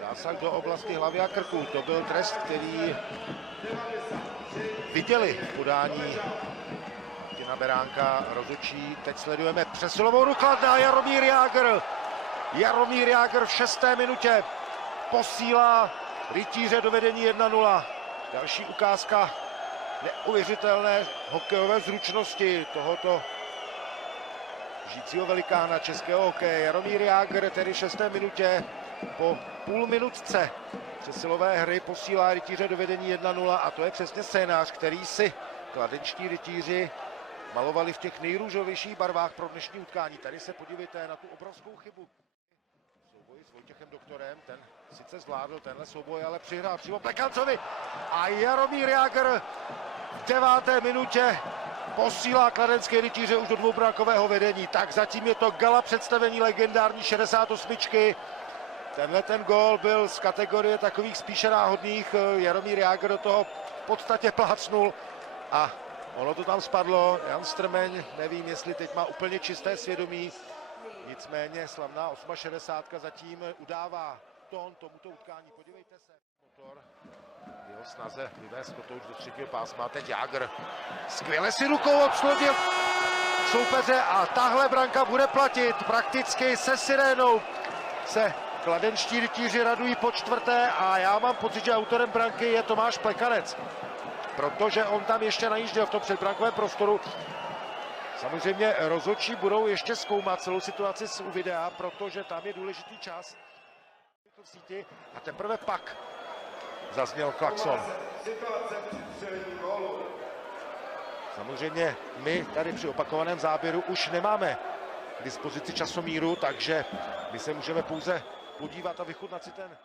Zásah do oblasti hlavy a krku. To byl trest, který viděli v podání Tina Beránka. Rozhodčí. Teď sledujeme přesilovou do Kladna. Jaromír Jágr. Jaromír Jágr v 6. minutě posílá rytíře do vedení 1-0. Další ukázka neuvěřitelné hokejové zručnosti tohoto žijícího velikána českého hokeje. Jaromír Jágr tedy v 6. minutě po půl minutce přesilové hry posílá rytíře do vedení 1-0 a to je přesně scénář, který si kladenští rytíři malovali v těch nejrůžovějších barvách pro dnešní utkání. Tady se podívejte na tu obrovskou chybu. Souboj s Vojtěchem Doktorem, ten sice zvládl tenhle souboj, ale přihrál přímo Plekancovi. A Jaromír Jágr v 9. minutě posílá kladenské rytíře už do dvoubrankového vedení. Tak zatím je to gala představení legendární 68. Tenhle ten gól byl z kategorie takových spíše náhodných. Jaromír Jágr do toho v podstatě plácnul a ono to tam spadlo. Jan Strmeň, nevím, jestli teď má úplně čisté svědomí. Nicméně slavná 68 zatím udává tón tomuto utkání. Podívejte se. Motor v jeho snaze vyvést kotouč do třetího pásma. Teď Jágr skvěle si rukou obsloužil soupeře a tahle branka bude platit. Prakticky se sirénou se kladenští rytíři radují po 4. a já mám pocit, že autorem branky je Tomáš Plekanec, protože on tam ještě najížděl v tom předbrankovém prostoru. Samozřejmě rozhodčí budou ještě zkoumat celou situaci z videa, protože tam je důležitý čas v síti a teprve pak zazněl klakson. Samozřejmě my tady při opakovaném záběru už nemáme k dispozici časomíru, takže my se můžeme pouze podívat a vychutnat si ten